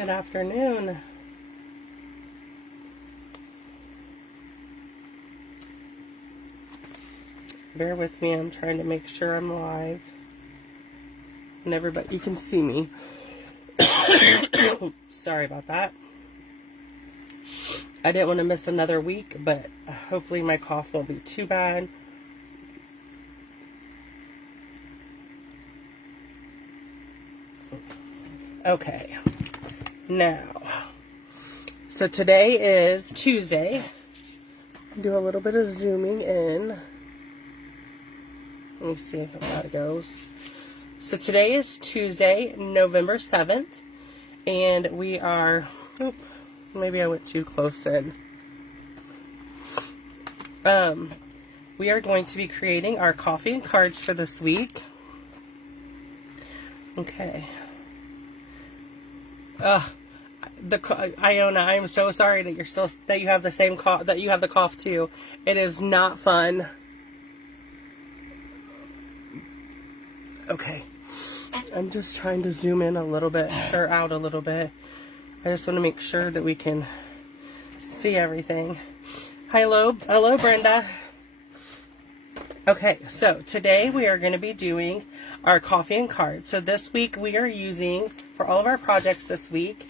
Good afternoon. Bear with me, I'm trying to make sure I'm live. And everybody, you can see me. Sorry about that. I didn't want to miss another week, but hopefully my cough won't be too bad. Okay, now, so today is Tuesday. Do a little bit of zooming in. Let me see how that goes. So today is Tuesday, November 7th, and we are, maybe I went too close in. We are going to be creating our coffee and cards for this week. Okay. Iona, I'm so sorry that you have the same cough, that you have the cough too. It is not fun. Okay. I'm just trying to zoom in a little bit, or out a little bit. I just want to make sure that we can see everything. Hello, Brenda. Okay, so today we are going to be doing our coffee and cards. So this week we are using, for all of our projects this week,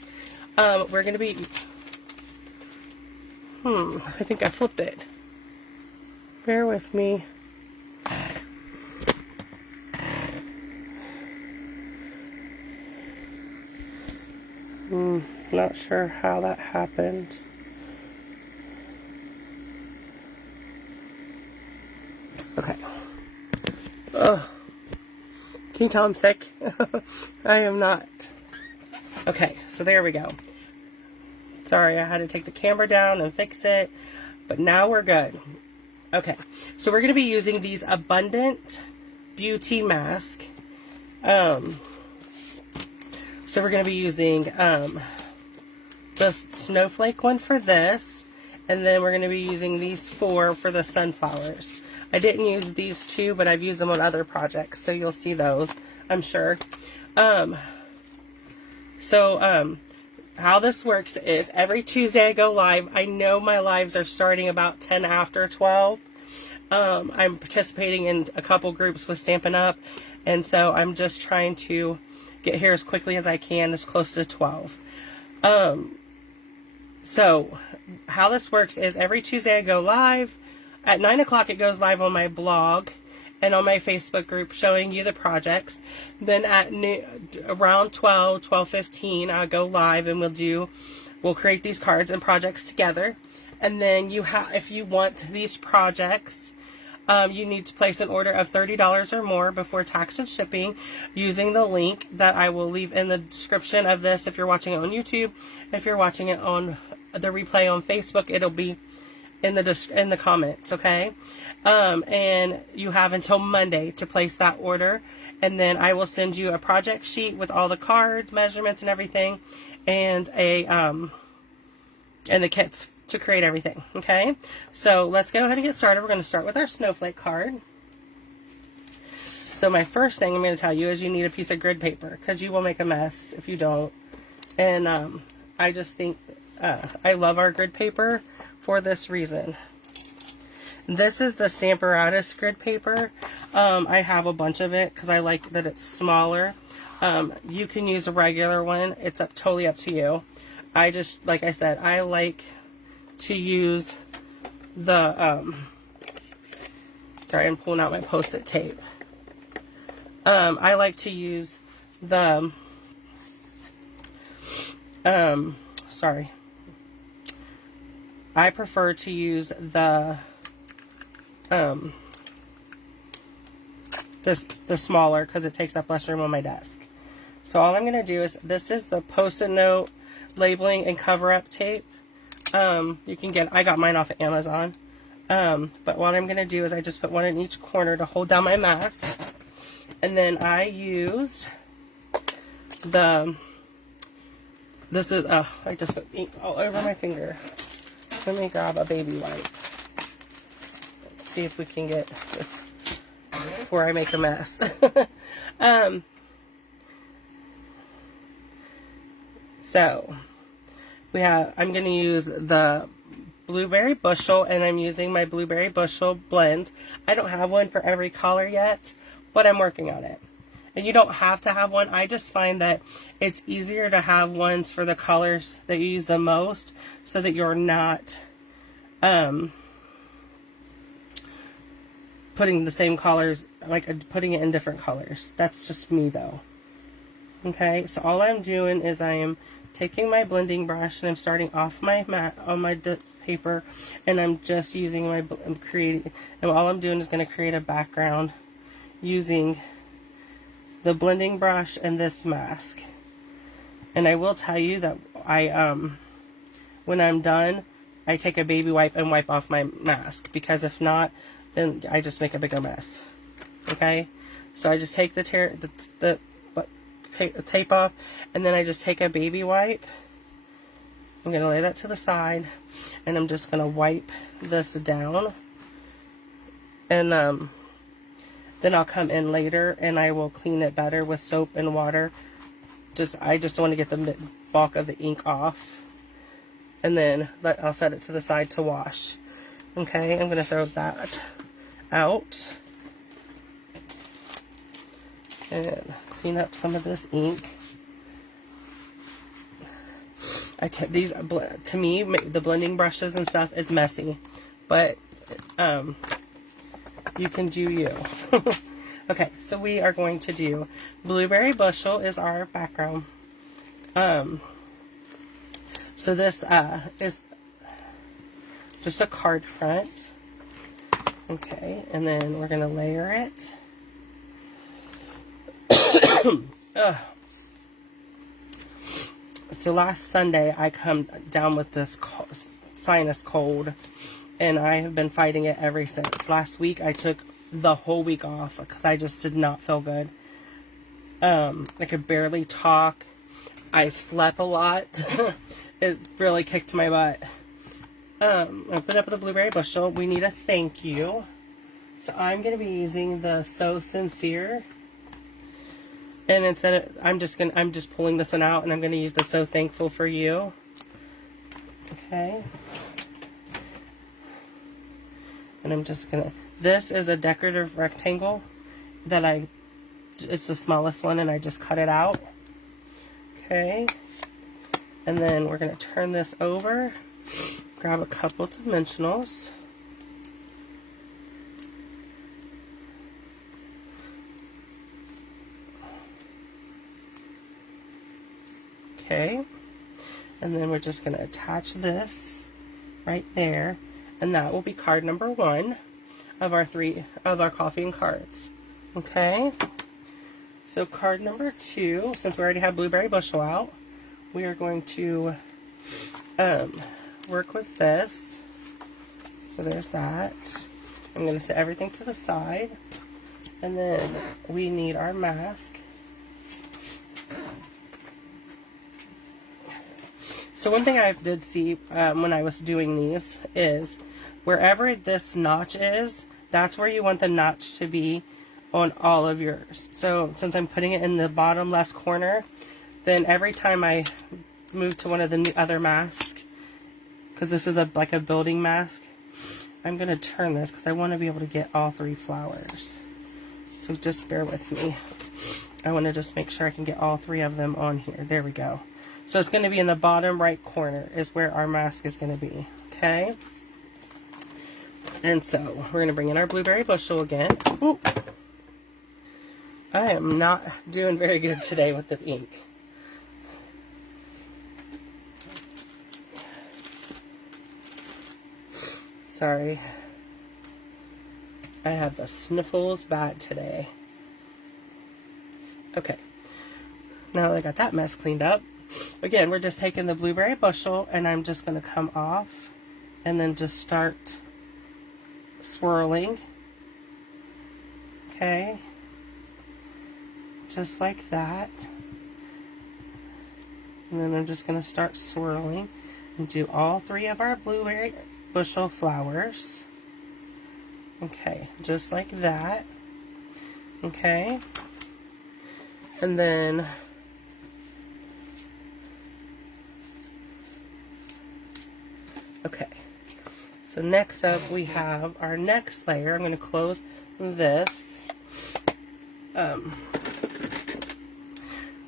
we're going to be, I think I flipped it. Bear with me. Not sure how that happened. Okay. Ugh. Can you tell I'm sick? I am not. Okay, so there we go. Sorry, I had to take the camera down and fix it, but now we're good. Okay, so we're going to be using these Abundant Beauty Mask. So we're going to be using the snowflake one for this, and then we're going to be using these four for the sunflowers. I didn't use these two, but I've used them on other projects, so you'll see those, I'm sure. How this works is every Tuesday I go live. I know my lives are starting about 10 after 12. I'm participating in a couple groups with Stampin' Up, and so I'm just trying to get here as quickly as I can, as close to 12. So how this works is every Tuesday I go live. At 9 o'clock it goes live on my blog and on my Facebook group showing you the projects. Then at around 12:15 I'll go live and we'll create these cards and projects together. And then if you want these projects, you need to place an order of $30 or more before tax and shipping using the link that I will leave in the description of this. If you're watching it on YouTube, if you're watching it on the replay on Facebook, it'll be in the comments, okay? And you have until Monday to place that order, and then I will send you a project sheet with all the cards, measurements, and everything, and and the kits to create everything, okay? So let's go ahead and get started. We're going to start with our snowflake card. So my first thing I'm going to tell you is you need a piece of grid paper, because you will make a mess if you don't. And I just think I love our grid paper for this reason. This is the Stamparatus grid paper. I have a bunch of it because I like that it's smaller. You can use a regular one. It's totally up to you. I just, like I said, I like to use the, sorry, I'm pulling out my Post-it tape. I like to use the, sorry. I prefer to use the, the smaller because it takes up less room on my desk. So all I'm going to do is, this is the Post-it note labeling and cover-up tape. You can get, I got mine off of Amazon. But what I'm going to do is I just put one in each corner to hold down my mask. And then I used the, this is, I just put ink all over my finger. Let me grab a baby wipe. Let's see if we can get this before I make a So I'm going to use the blueberry bushel, and I'm using my blueberry bushel blend. I don't have one for every color yet, but I'm working on it. And you don't have to have one. I just find that it's easier to have ones for the colors that you use the most, so that you're not putting the same colors, like putting it in different colors. That's just me though. Okay, so all I'm doing is I am taking my blending brush and I'm starting off my mat on my paper, and I'm just using and all I'm doing is going to create a background using the blending brush and this mask. And I will tell you that when I'm done, I take a baby wipe and wipe off my mask, because if not, then I just make a bigger mess. Okay, so I just take the tape off, and then I just take a baby wipe. I'm going to lay that to the side, and I'm just going to wipe this down, and then I'll come in later and I will clean it better with soap and water. I just want to get the bulk of the ink off, and then I'll set it to the side to wash. Okay, I'm going to throw that out and clean up some of this ink. To me, the blending brushes and stuff is messy, but you can do you. Okay, so we are going to do blueberry bushel is our background. So this is just a card front. Okay, and then we're going to layer it. So last Sunday I come down with this sinus cold, and I have been fighting it ever since. Last week I took the whole week off because I just did not feel good. I could barely talk. I slept a lot. It really kicked my butt. Open up the blueberry bushel. We need a thank you. So I'm going to be using the So Sincere. And instead of, I'm just pulling this one out, and I'm going to use the So Thankful for You. Okay. And I'm just going to, this is a decorative rectangle that it's the smallest one, and I just cut it out. Okay. And then we're going to turn this over, grab a couple dimensionals. Okay, and then we're just going to attach this right there, and that will be card number 1 of our coffee and cards. Okay, so card number 2, since we already have blueberry bushel out, we are going to work with this. So there's that. I'm going to set everything to the side, and then we need our mask. So one thing I did see when I was doing these is wherever this notch is, that's where you want the notch to be on all of yours. So since I'm putting it in the bottom left corner, then every time I move to one of the other masks, because this is like a building mask, I'm going to turn this because I want to be able to get all 3 flowers. So just bear with me. I want to just make sure I can get all 3 of them on here. There we go. So it's going to be in the bottom right corner is where our mask is going to be. Okay. And so we're going to bring in our blueberry bushel again. Ooh. I am not doing very good today with the ink. Sorry. I have the sniffles bad today. Okay. Now that I got that mess cleaned up, again, we're just taking the blueberry bushel, and I'm just going to come off and then just start swirling. Okay. Just like that. And then I'm just going to start swirling and do all 3 of our blueberry bushel flowers. Okay, just like that. Okay. And then So next up we have our next layer. I'm going to close this.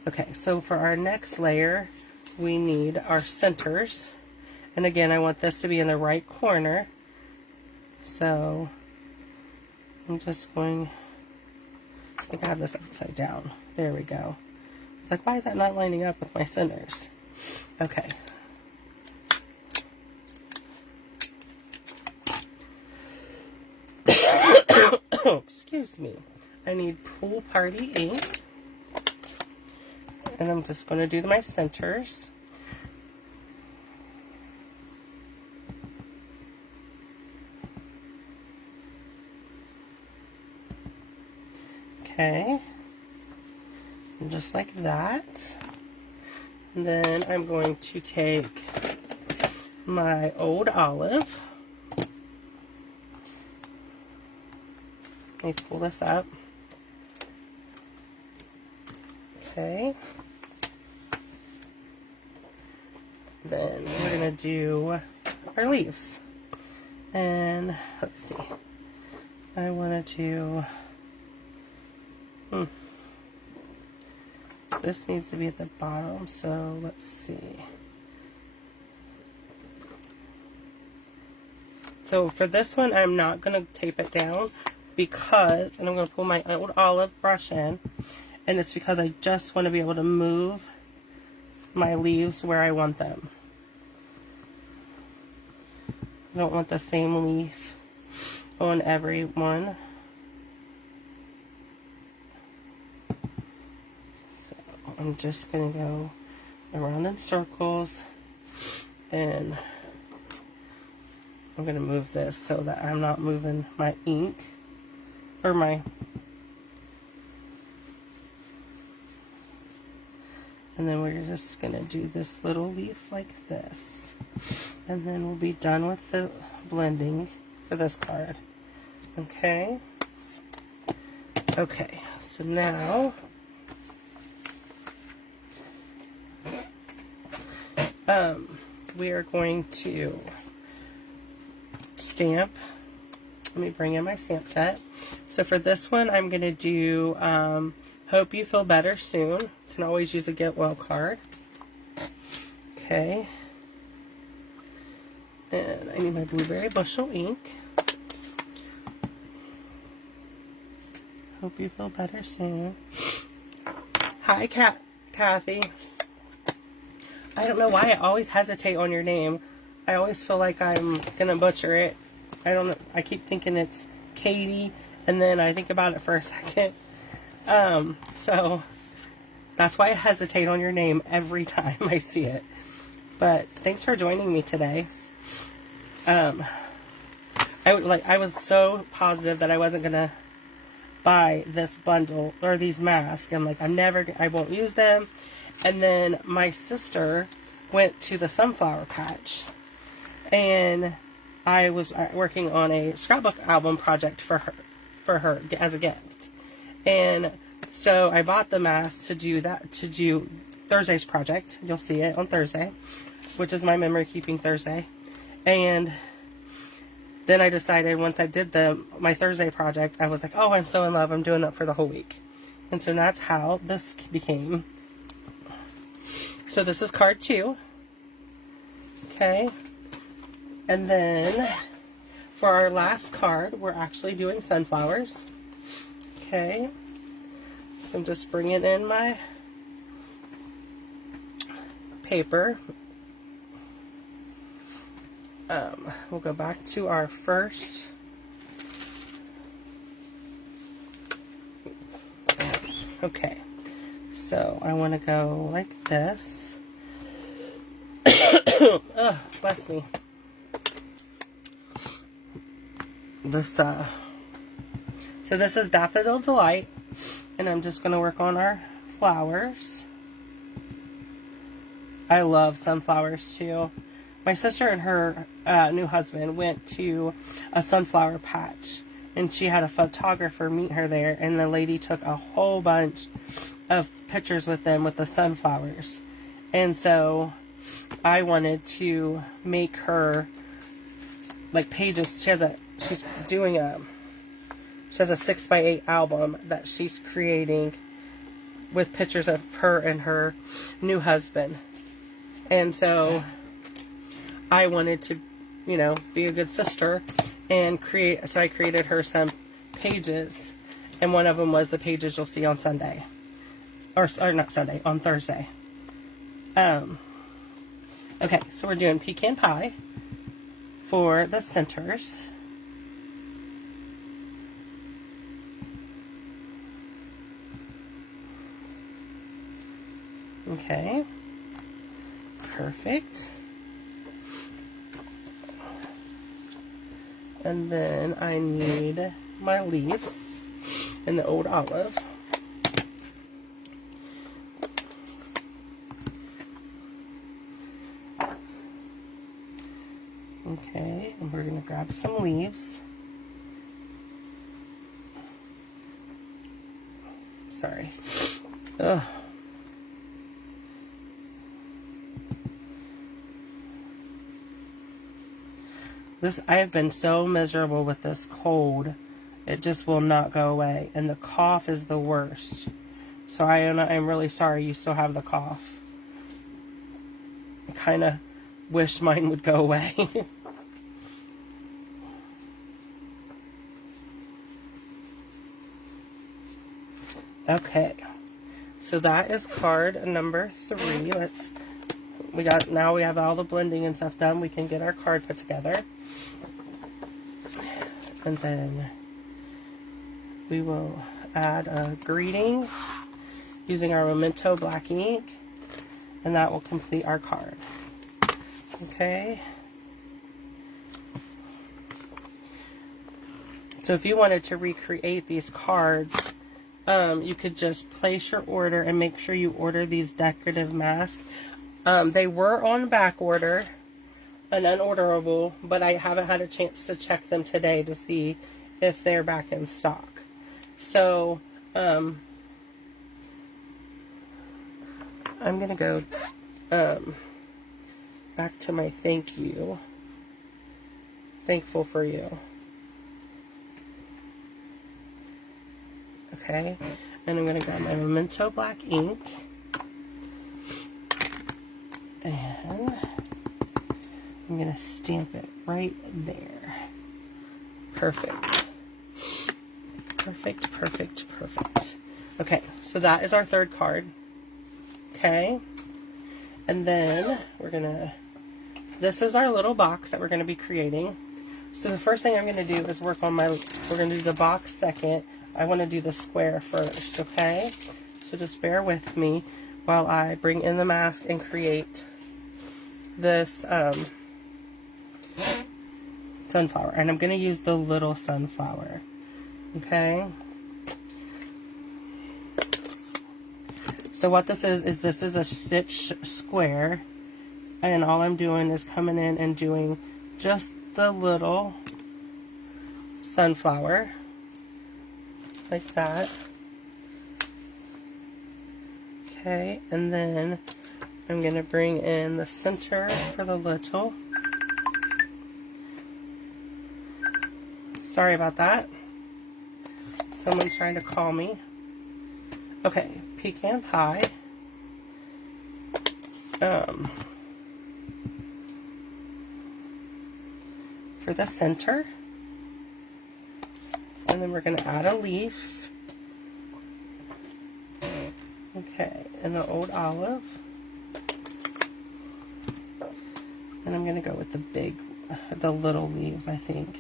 Okay, so for our next layer, we need our centers. And again, I want this to be in the right corner. So I'm just going, I think I have this upside down. There we go. It's like, why is that not lining up with my centers? Okay. Excuse me. I need Pool Party ink. And I'm just going to do my centers. Okay. And just like that. And then I'm going to take my old olive. Let me pull this up. Okay. Then we're going to do our leaves. And let's see. I want to do... This needs to be at the bottom, so let's see. So for this one, I'm not going to tape it down because, and I'm going to pull my old olive brush in, and it's because I just want to be able to move my leaves where I want them. I don't want the same leaf on every one. I'm just going to go around in circles, and I'm going to move this so that I'm not moving my ink or my, and then we're just going to do this little leaf like this, and then we'll be done with the blending for this card. Okay. Okay, so now we are going to stamp. Let me bring in my stamp set. So for this one, I'm going to do Hope You Feel Better Soon. You can always use a Get Well card. Okay. And I need my Blueberry Bushel ink. Hope you feel better soon. Hi, Kathy. I don't know why I always hesitate on your name. I always feel like I'm gonna butcher it. I don't know. I keep thinking it's Katie, and then I think about it for a second. So that's why I hesitate on your name every time I see it. But thanks for joining me today. I was so positive that I wasn't gonna buy this bundle or these masks. I'm like, I won't use them. And then my sister went to the sunflower patch, and I was working on a scrapbook album project for her as a gift. And so I bought the mask to do Thursday's project. You'll see it on Thursday, which is my memory keeping Thursday. And then I decided once I did my Thursday project, I was like, oh, I'm so in love. I'm doing it for the whole week. And so that's how this became. So this is card 2. Okay. And then for our last card, we're actually doing sunflowers. Okay. So I'm just bringing in my paper. We'll go back to our first. Okay. So I want to go like this. Oh, bless me. So this is Daffodil Delight, and I'm just going to work on our flowers. I love sunflowers too. My sister and her new husband went to a sunflower patch, and she had a photographer meet her there, and the lady took a whole bunch of pictures with them with the sunflowers. And so I wanted to make her like pages. She's doing she has a 6x8 album that she's creating with pictures of her and her new husband. And so I wanted to, you know, be a good sister and so I created her some pages, and one of them was the pages you'll see on Sunday, or not Sunday, on Thursday. Okay, so we're doing pecan pie for the centers. Okay, perfect. And then I need my leaves and the old olive. Okay, and we're going to grab some leaves. Sorry. Ugh. I have been so miserable with this cold. It just will not go away. And the cough is the worst. So I'm really sorry you still have the cough. I kind of wish mine would go away. Okay. So that is card number 3. Now we have all the blending and stuff done. We can get our card put together. And then we will add a greeting using our Memento black ink, and that will complete our card. Okay. So if you wanted to recreate these cards, you could just place your order and make sure you order these decorative masks. They were on back order and unorderable, but I haven't had a chance to check them today to see if they're back in stock. So I'm going to go back to my thank you. Thankful for you. Okay, and I'm going to grab my Memento black ink. And I'm going to stamp it right there. Perfect. Perfect, perfect, perfect. Okay, so that is our third card. Okay. And then this is our little box that we're going to be creating. So the first thing I'm going to do is we're going to do the box second. I want to do the square first, okay? So just bear with me while I bring in the mask and create this sunflower. And I'm going to use the little sunflower, okay? So what this is this is a stitch square, and all I'm doing is coming in and doing just the little sunflower like that. Okay, and then I'm going to bring in the center for the little. Sorry about that. Someone's trying to call me. Okay, pecan pie. For the center. And then we're going to add a leaf. Okay, and the old olive. And I'm going to go with the little leaves, I think.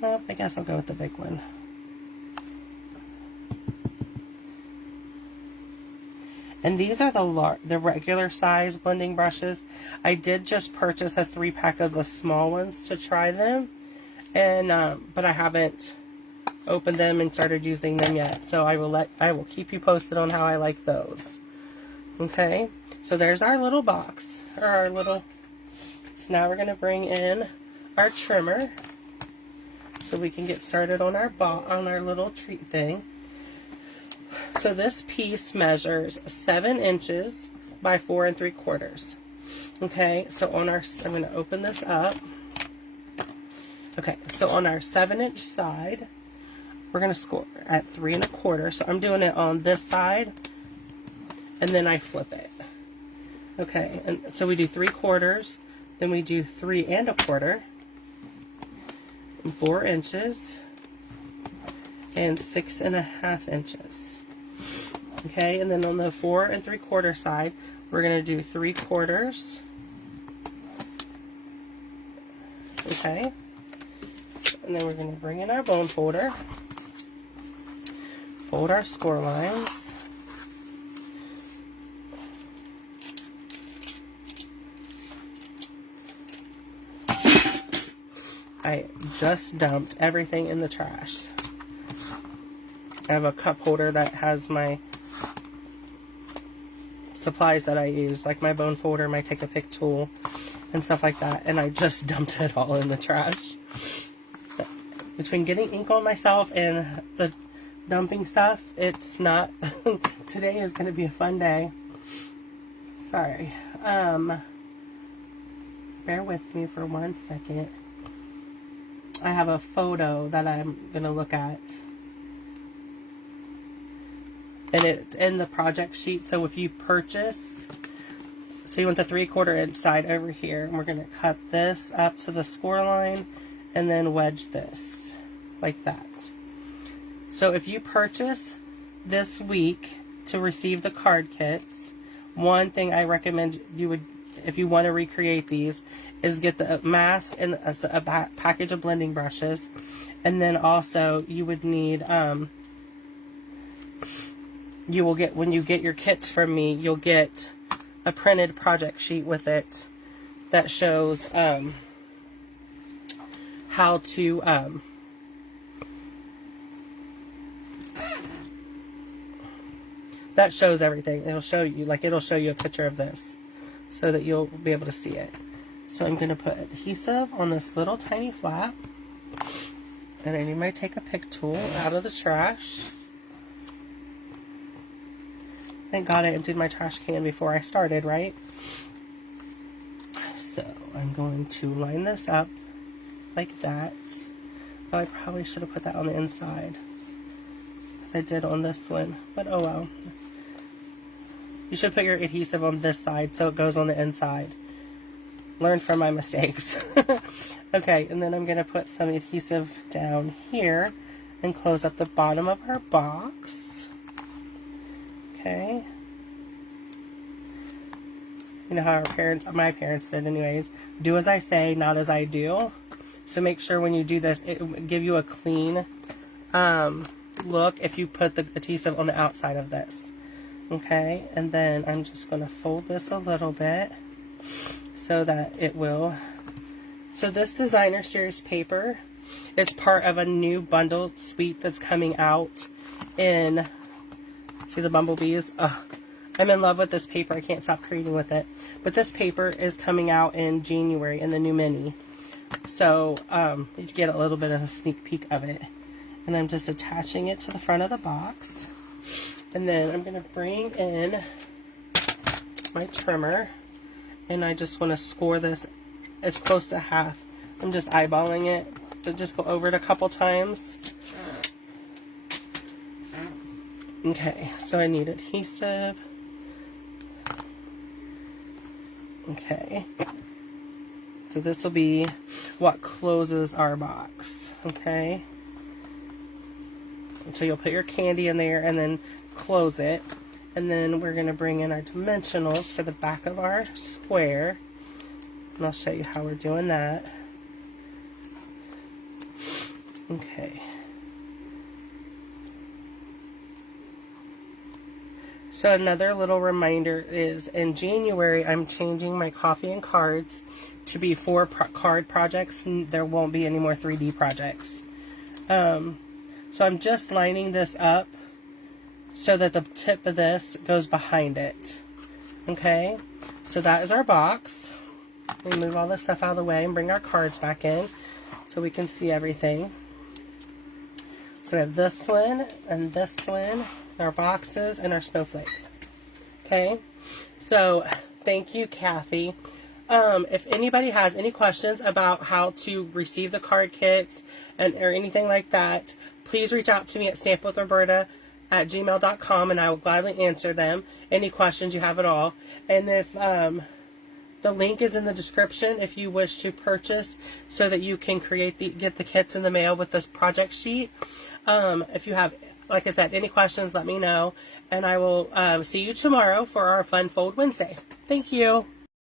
Well, I guess I'll go with the big one. And these are the regular size blending brushes. I did just purchase a 3-pack of the small ones to try them. And but I haven't opened them and started using them yet. So I will keep you posted on how I like those. Okay, so there's our little box, or our little. So now we're gonna bring in our trimmer, so we can get started on our little treat thing. So this piece measures 7 inches by 4 3/4. Okay, so I'm gonna open this up. Okay, so on our 7-inch side, we're going to score at 3 1/4. So I'm doing it on this side, and then I flip it. Okay, and so we do 3/4, then we do 3 1/4, and 4 inches, and 6 1/2 inches. Okay, and then on the 4 3/4 side, we're going to do 3/4. Okay, and then we're going to bring in our bone folder, fold our score lines, I just dumped everything in the trash. I have a cup holder that has my supplies that I use, like my bone folder, my take a pick tool, and stuff like that, and I just dumped it all in the trash. But between getting ink on myself and the dumping stuff, it's not today is going to be a fun day. Sorry. Bear with me for 1 second. I have a photo that I'm going to look at, and it's in the project sheet. So if you purchase, so you want the 3/4 inch side over here, and we're going to cut this up to the score line and then wedge this like that. So if you purchase this week to receive the card kits, one thing I recommend you would, if you want to recreate these, is get the mask and a package of blending brushes, and then also you would need you will get, when you get your kits from me, you'll get a printed project sheet with it that shows how to that shows everything. It'll show you, like, it'll show you a picture of this so that you'll be able to see it. So I'm going to put adhesive on this little tiny flap, and I need my take a pick tool out of the trash. Thank God I emptied my trash can before I started, right? So I'm going to line this up like that. Oh, I probably should have put that on the inside, as I did on this one, but oh well. You should put your adhesive on this side so it goes on the inside. Learn from my mistakes. Okay, and then I'm going to put some adhesive down here and close up the bottom of our box. Okay. You know how my parents did anyways. Do as I say, not as I do. So make sure when you do this, it will give you a clean look if you put the adhesive on the outside of this. Okay, and then I'm just going to fold this a little bit so that it will. So this designer series paper is part of a new bundled suite that's coming out in, see the bumblebees? Ugh, I'm in love with this paper. I can't stop creating with it. But this paper is coming out in January in the new mini. So you get a little bit of a sneak peek of it. And I'm just attaching it to the front of the box. And then I'm going to bring in my trimmer, and I just want to score this as close to half. I'm just eyeballing it, but just go over it a couple times. Okay, so I need adhesive. Okay, so this will be what closes our box. Okay, so you'll put your candy in there and then close it, and then we're going to bring in our dimensionals for the back of our square, and I'll show you how we're doing that. Okay, so another little reminder is in January I'm changing my coffee and cards to be 4 card projects. There won't be any more 3D projects. So I'm just lining this up so that the tip of this goes behind it. Okay, so that is our box. We move all this stuff out of the way and bring our cards back in so we can see everything. So we have this one and this one, our boxes and our snowflakes. Okay, so thank you, Kathy. If anybody has any questions about how to receive the card kits or anything like that, please reach out to me at stampwithRoberta@gmail.com, and I will gladly answer them. Any questions you have at all. And if the link is in the description if you wish to purchase so that you can get the kits in the mail with this project sheet. If you have, like I said, any questions, let me know. And I will see you tomorrow for our Fun Fold Wednesday. Thank you.